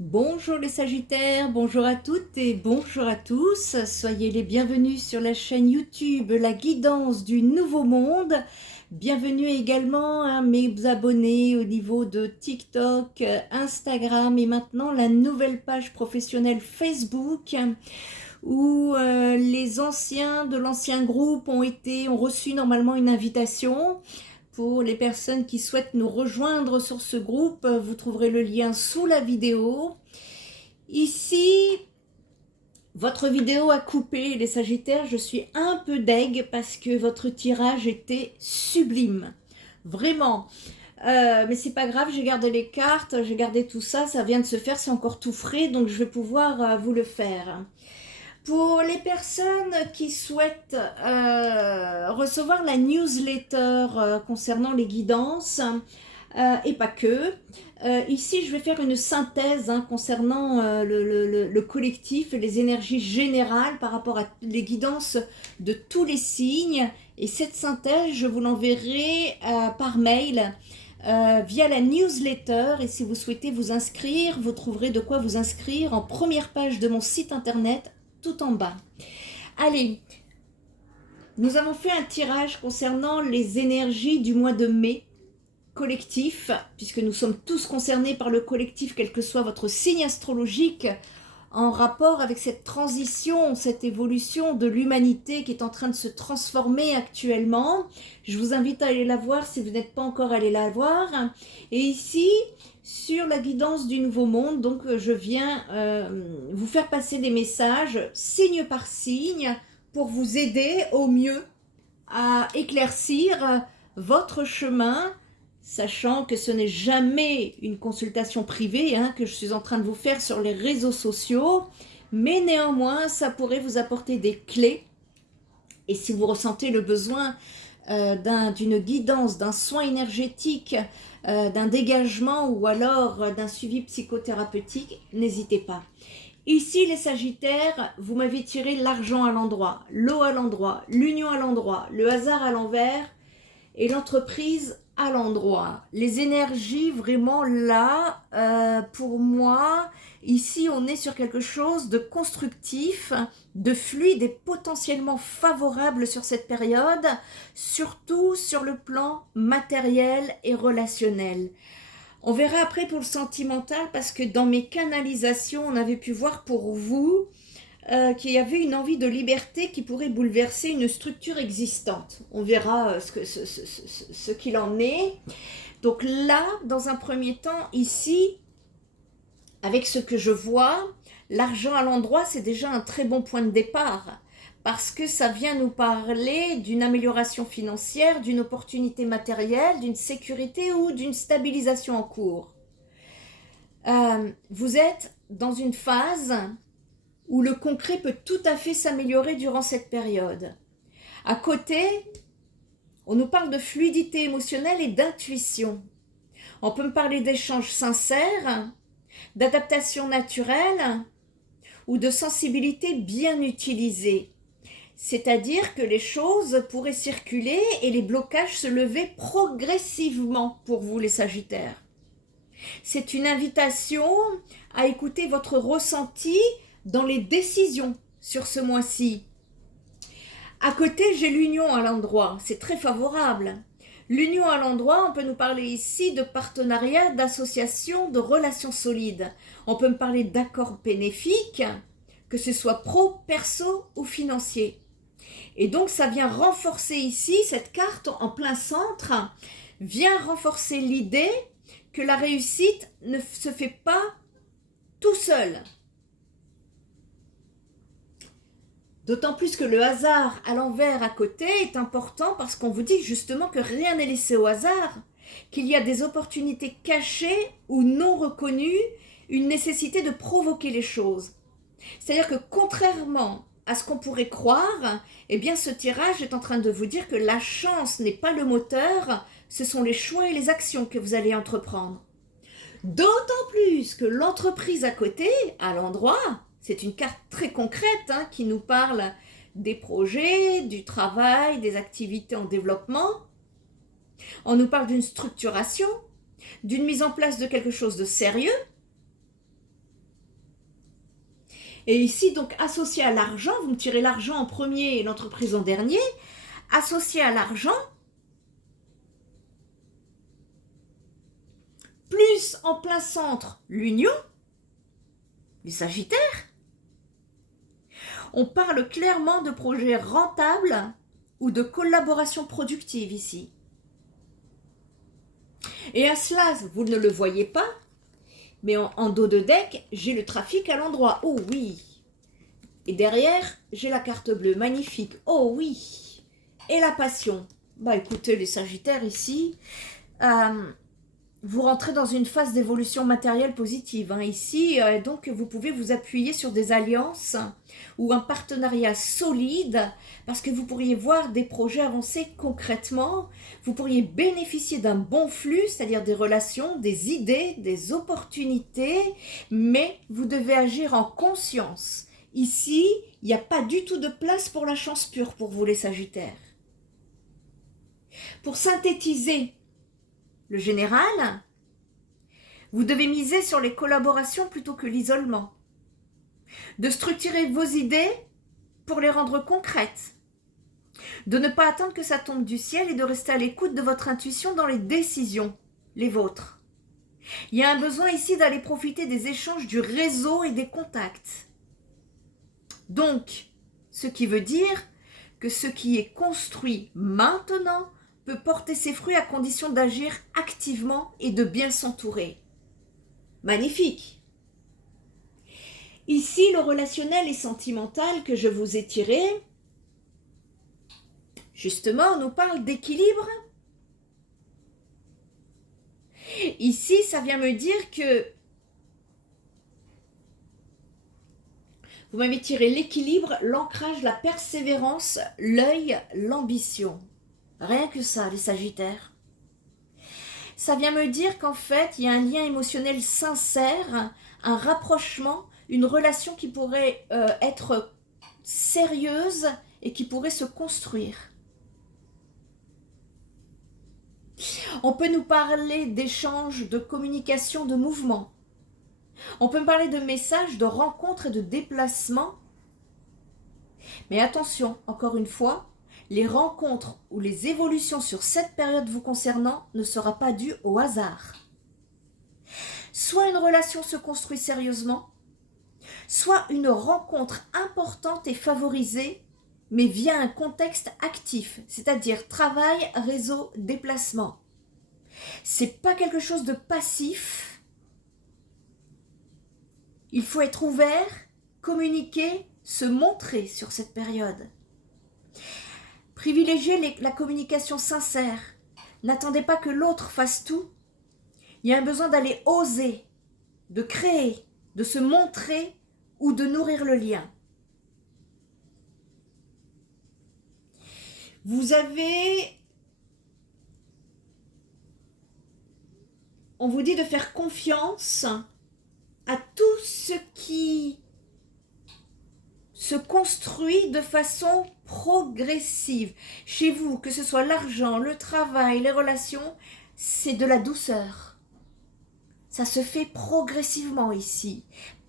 Bonjour les Sagittaires, bonjour à toutes et bonjour à tous. Soyez les bienvenus sur la chaîne YouTube La Guidance du Nouveau Monde. Bienvenue également à mes abonnés au niveau de TikTok, Instagram et maintenant la nouvelle page professionnelle Facebook où les anciens de l'ancien groupe ont reçu normalement une invitation. Pour les personnes qui souhaitent nous rejoindre sur ce groupe, vous trouverez le lien sous la vidéo. Ici, votre vidéo a coupé, les Sagittaires, je suis un peu deg parce que votre tirage était sublime. Vraiment. Mais c'est pas grave, j'ai gardé les cartes, j'ai gardé tout ça, ça vient de se faire, c'est encore tout frais, donc je vais pouvoir vous le faire. Pour les personnes qui souhaitent recevoir la newsletter concernant les guidances, et pas que, ici je vais faire une synthèse concernant le collectif et les énergies générales par rapport à les guidances de tous les signes. Et cette synthèse, je vous l'enverrai par mail via la newsletter. Et si vous souhaitez vous inscrire, vous trouverez de quoi vous inscrire en première page de mon site internet tout en bas. Allez, nous avons fait un tirage concernant les énergies du mois de mai collectif, puisque nous sommes tous concernés par le collectif, quel que soit votre signe astrologique, en rapport avec cette transition, cette évolution de l'humanité qui est en train de se transformer actuellement. Je vous invite à aller la voir si vous n'êtes pas encore allé la voir. Et ici, sur la guidance du nouveau monde, donc je viens vous faire passer des messages signe par signe pour vous aider au mieux à éclaircir votre chemin, sachant que ce n'est jamais une consultation privée que je suis en train de vous faire sur les réseaux sociaux, mais néanmoins ça pourrait vous apporter des clés. Et si vous ressentez le besoin d'une guidance, d'un soin énergétique, d'un dégagement ou alors d'un suivi psychothérapeutique, n'hésitez pas. Ici, les Sagittaires, vous m'avez tiré l'argent à l'endroit, l'eau à l'endroit, l'union à l'endroit, le hasard à l'envers et l'entreprise à l'endroit. Les énergies vraiment là, pour moi, ici on est sur quelque chose de constructif, de fluide et potentiellement favorable sur cette période, surtout sur le plan matériel et relationnel. On verra après pour le sentimental parce que dans mes canalisations, on avait pu voir pour vous qu'il y avait une envie de liberté qui pourrait bouleverser une structure existante. On verra ce qu'il en est. Donc là, dans un premier temps, ici, avec ce que je vois, l'argent à l'endroit, c'est déjà un très bon point de départ parce que ça vient nous parler d'une amélioration financière, d'une opportunité matérielle, d'une sécurité ou d'une stabilisation en cours. Vous êtes dans une phase où le concret peut tout à fait s'améliorer durant cette période. À côté, on nous parle de fluidité émotionnelle et d'intuition. On peut me parler d'échanges sincères, d'adaptation naturelle ou de sensibilité bien utilisée. C'est-à-dire que les choses pourraient circuler et les blocages se lever progressivement pour vous les Sagittaires. C'est une invitation à écouter votre ressenti dans les décisions sur ce mois-ci. À côté, j'ai l'union à l'endroit, c'est très favorable. L'union à l'endroit, on peut nous parler ici de partenariat, d'association, de relations solides. On peut me parler d'accords bénéfiques, que ce soit pro, perso ou financier. Et donc ça vient renforcer ici, cette carte en plein centre, vient renforcer l'idée que la réussite ne se fait pas tout seul. D'autant plus que le hasard à l'envers à côté est important parce qu'on vous dit justement que rien n'est laissé au hasard, qu'il y a des opportunités cachées ou non reconnues, une nécessité de provoquer les choses. C'est-à-dire que contrairement à ce qu'on pourrait croire, eh bien ce tirage est en train de vous dire que la chance n'est pas le moteur, ce sont les choix et les actions que vous allez entreprendre. D'autant plus que l'entreprise à côté, à l'endroit, c'est une carte très concrète qui nous parle des projets, du travail, des activités en développement. On nous parle d'une structuration, d'une mise en place de quelque chose de sérieux. Et ici, donc, associé à l'argent, vous me tirez l'argent en premier et l'entreprise en dernier, associé à l'argent, plus en plein centre l'union, les Sagittaires, on parle clairement de projets rentables ou de collaboration productive ici. Et à cela, vous ne le voyez pas, mais en dos de deck, j'ai le trafic à l'endroit. Oh oui. Et derrière, j'ai la carte bleue. Magnifique. Oh oui. Et la passion. Bah écoutez, les Sagittaires ici, vous rentrez dans une phase d'évolution matérielle positive. Hein. Ici, donc, vous pouvez vous appuyer sur des alliances ou un partenariat solide parce que vous pourriez voir des projets avancer concrètement. Vous pourriez bénéficier d'un bon flux, c'est-à-dire des relations, des idées, des opportunités, mais vous devez agir en conscience. Ici, il n'y a pas du tout de place pour la chance pure pour vous les Sagittaires. Pour synthétiser le général, vous devez miser sur les collaborations plutôt que l'isolement. De structurer vos idées pour les rendre concrètes. De ne pas attendre que ça tombe du ciel et de rester à l'écoute de votre intuition dans les décisions, les vôtres. Il y a un besoin ici d'aller profiter des échanges du réseau et des contacts. Donc, ce qui veut dire que ce qui est construit maintenant peut porter ses fruits à condition d'agir activement et de bien s'entourer. Magnifique. Ici, le relationnel et sentimental que je vous ai tiré, justement, on nous parle d'équilibre. Ici, ça vient me dire que vous m'avez tiré l'équilibre, l'ancrage, la persévérance, l'œil, l'ambition. Rien que ça, les Sagittaires. Ça vient me dire qu'en fait, il y a un lien émotionnel sincère, un rapprochement, une relation qui pourrait être sérieuse et qui pourrait se construire. On peut nous parler d'échanges, de communication, de mouvement. On peut me parler de messages, de rencontres et de déplacements. Mais attention, encore une fois, les rencontres ou les évolutions sur cette période vous concernant ne sera pas due au hasard. Soit une relation se construit sérieusement, soit une rencontre importante est favorisée, mais via un contexte actif, c'est-à-dire travail, réseau, déplacement. C'est pas quelque chose de passif. Il faut être ouvert, communiquer, se montrer sur cette période. Privilégiez la communication sincère. N'attendez pas que l'autre fasse tout. Il y a un besoin d'aller oser, de créer, de se montrer ou de nourrir le lien. On vous dit de faire confiance à tout ce qui se construit de façon progressive. Chez vous, que ce soit l'argent, le travail, les relations, c'est de la douceur. Ça se fait progressivement ici.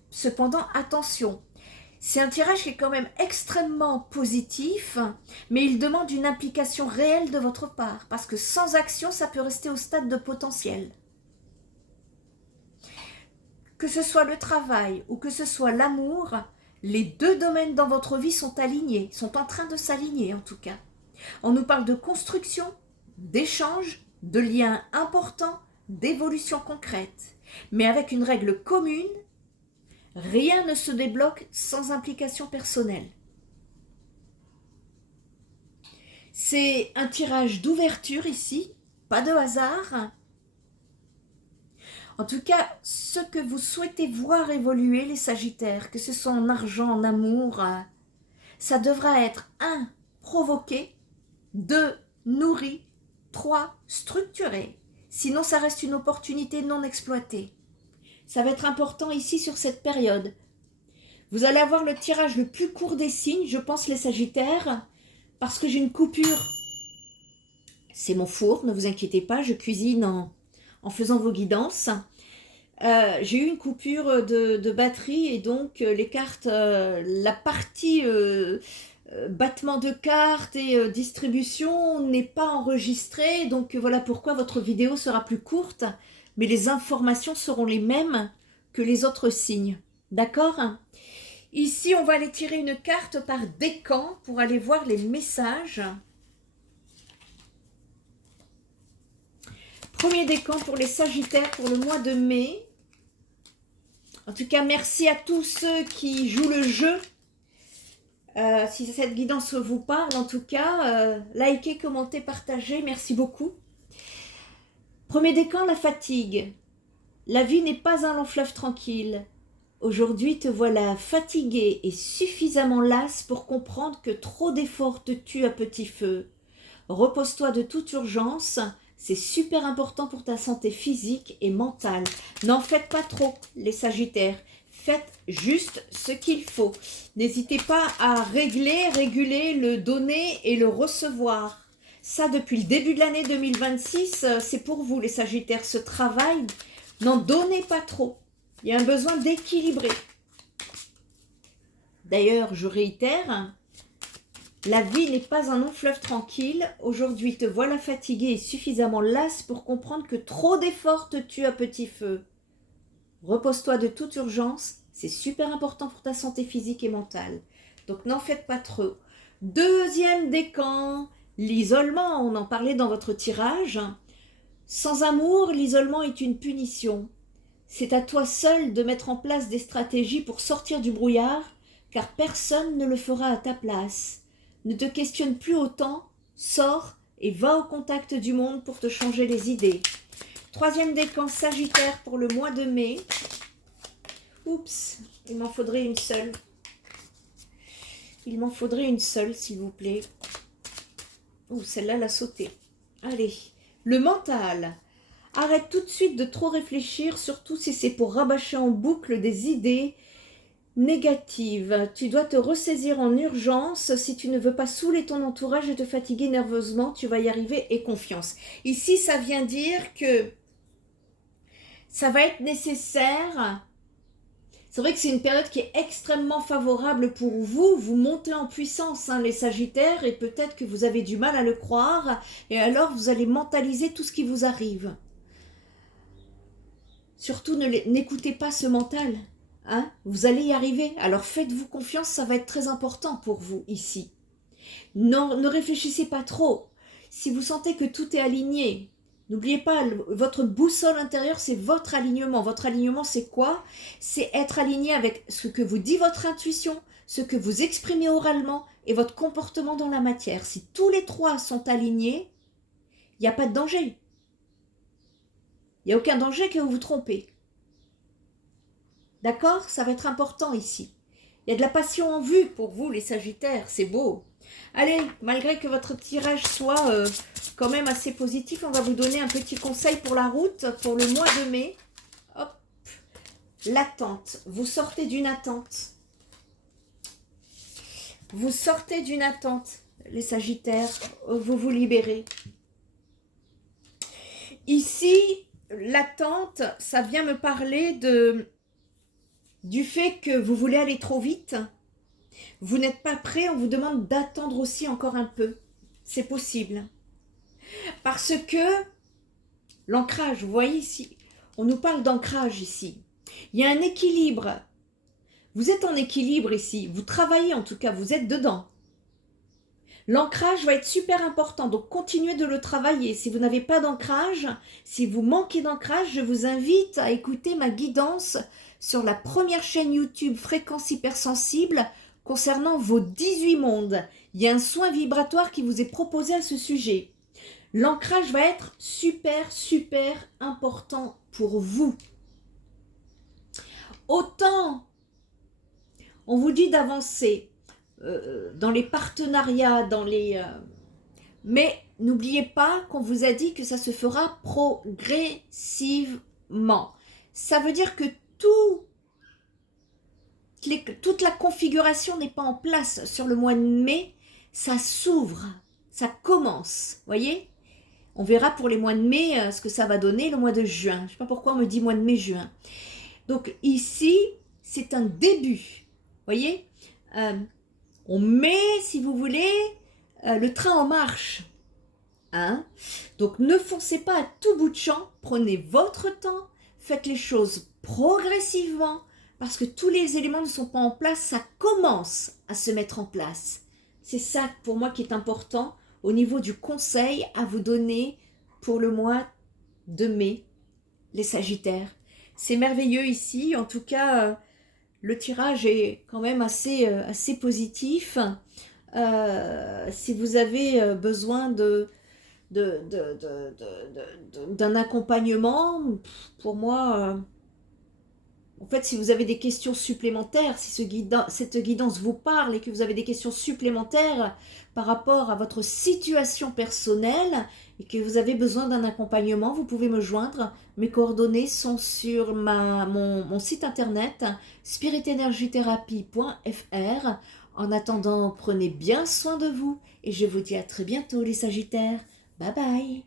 Cependant, attention, c'est un tirage qui est quand même extrêmement positif, mais il demande une implication réelle de votre part, parce que sans action, ça peut rester au stade de potentiel. Que ce soit le travail ou que ce soit l'amour, les deux domaines dans votre vie sont alignés, sont en train de s'aligner en tout cas. On nous parle de construction, d'échange, de liens importants, d'évolution concrète. Mais avec une règle commune, rien ne se débloque sans implication personnelle. C'est un tirage d'ouverture ici, pas de hasard. En tout cas, ce que vous souhaitez voir évoluer, les Sagittaires, que ce soit en argent, en amour, ça devra être 1. Provoqué, 2. Nourri, 3. Structuré. Sinon, ça reste une opportunité non exploitée. Ça va être important ici sur cette période. Vous allez avoir le tirage le plus court des signes, je pense, les Sagittaires, parce que j'ai une coupure. C'est mon four, ne vous inquiétez pas, je cuisine en faisant vos guidances. J'ai eu une coupure de batterie et donc les cartes, la partie battement de cartes et distribution n'est pas enregistrée. Donc voilà pourquoi votre vidéo sera plus courte, mais les informations seront les mêmes que les autres signes. D'accord? Ici, on va aller tirer une carte par décan pour aller voir les messages. Premier décan pour les Sagittaires pour le mois de mai. En tout cas, merci à tous ceux qui jouent le jeu. Si cette guidance vous parle, en tout cas, likez, commentez, partagez. Merci beaucoup. Premier décan, la fatigue. La vie n'est pas un long fleuve tranquille. Aujourd'hui, te voilà fatigué et suffisamment lasse pour comprendre que trop d'efforts te tuent à petit feu. Repose-toi de toute urgence, c'est super important pour ta santé physique et mentale. N'en faites pas trop, les Sagittaires. Faites juste ce qu'il faut. N'hésitez pas à réguler le donner et le recevoir. Ça, depuis le début de l'année 2026, c'est pour vous, les Sagittaires. Ce travail, n'en donnez pas trop. Il y a un besoin d'équilibrer. D'ailleurs, je réitère, la vie n'est pas un long fleuve tranquille. Aujourd'hui, te voilà fatigué et suffisamment lasse pour comprendre que trop d'efforts te tuent à petit feu. Repose-toi de toute urgence, c'est super important pour ta santé physique et mentale. Donc n'en faites pas trop. Deuxième décan, l'isolement, on en parlait dans votre tirage. Sans amour, l'isolement est une punition. C'est à toi seul de mettre en place des stratégies pour sortir du brouillard, car personne ne le fera à ta place. Ne te questionne plus autant, sors et va au contact du monde pour te changer les idées. Troisième décan Sagittaire pour le mois de mai. Oups, il m'en faudrait une seule. Il m'en faudrait une seule, s'il vous plaît. Ouh, celle-là l'a sauté. Allez, le mental. Arrête tout de suite de trop réfléchir, surtout si c'est pour rabâcher en boucle des idées négatives. Tu dois te ressaisir en urgence. Si tu ne veux pas saouler ton entourage et te fatiguer nerveusement, tu vas y arriver et confiance. Ici, ça vient dire que ça va être nécessaire. C'est vrai que c'est une période qui est extrêmement favorable pour vous. Vous montez en puissance, hein, les Sagittaires, et peut-être que vous avez du mal à le croire. Et alors, vous allez mentaliser tout ce qui vous arrive. Surtout, n'écoutez pas ce mental. Hein, vous allez y arriver. Alors, faites-vous confiance, ça va être très important pour vous ici. Non, ne réfléchissez pas trop. Si vous sentez que tout est aligné, n'oubliez pas, votre boussole intérieure, c'est votre alignement. Votre alignement, c'est quoi? C'est être aligné avec ce que vous dit votre intuition, ce que vous exprimez oralement et votre comportement dans la matière. Si tous les trois sont alignés, il n'y a pas de danger. Il n'y a aucun danger que vous vous trompez. D'accord? Ça va être important ici. Il y a de la passion en vue pour vous, les Sagittaires. C'est beau. Allez, malgré que votre tirage soit quand même assez positif, on va vous donner un petit conseil pour la route pour le mois de mai. Hop, l'attente. Vous sortez d'une attente. Vous sortez d'une attente, les Sagittaires. Vous vous libérez. Ici, l'attente, ça vient me parler du fait que vous voulez aller trop vite. Vous n'êtes pas prêt, on vous demande d'attendre aussi encore un peu. C'est possible. Parce que l'ancrage, vous voyez ici, on nous parle d'ancrage ici. Il y a un équilibre. Vous êtes en équilibre ici. Vous travaillez en tout cas, vous êtes dedans. L'ancrage va être super important, donc continuez de le travailler. Si vous n'avez pas d'ancrage, si vous manquez d'ancrage, je vous invite à écouter ma guidance sur la première chaîne YouTube Fréquence Hypersensible concernant vos 18 mondes. Il y a un soin vibratoire qui vous est proposé à ce sujet. L'ancrage va être super important pour vous. Autant on vous dit d'avancer dans les partenariats, mais n'oubliez pas qu'on vous a dit que ça se fera progressivement. Ça veut dire que toute la configuration n'est pas en place sur le mois de mai, ça s'ouvre, ça commence, voyez? On verra pour les mois de mai ce que ça va donner le mois de juin. Je ne sais pas pourquoi on me dit mois de mai, juin. Donc ici, c'est un début. Voyez, on met, si vous voulez, le train en marche. Hein? Donc ne foncez pas à tout bout de champ, prenez votre temps, faites les choses progressivement, parce que tous les éléments ne sont pas en place, ça commence à se mettre en place. C'est ça pour moi qui est important au niveau du conseil à vous donner pour le mois de mai, les Sagittaires. C'est merveilleux ici, en tout cas le tirage est quand même assez positif. Si vous avez besoin d'un accompagnement, pour moi, en fait, si vous avez des questions supplémentaires, si cette guidance vous parle et que vous avez des questions supplémentaires par rapport à votre situation personnelle et que vous avez besoin d'un accompagnement, vous pouvez me joindre. Mes coordonnées sont sur mon site internet spiritenergiethérapie.fr. En attendant, prenez bien soin de vous et je vous dis à très bientôt les Sagittaires. Bye bye.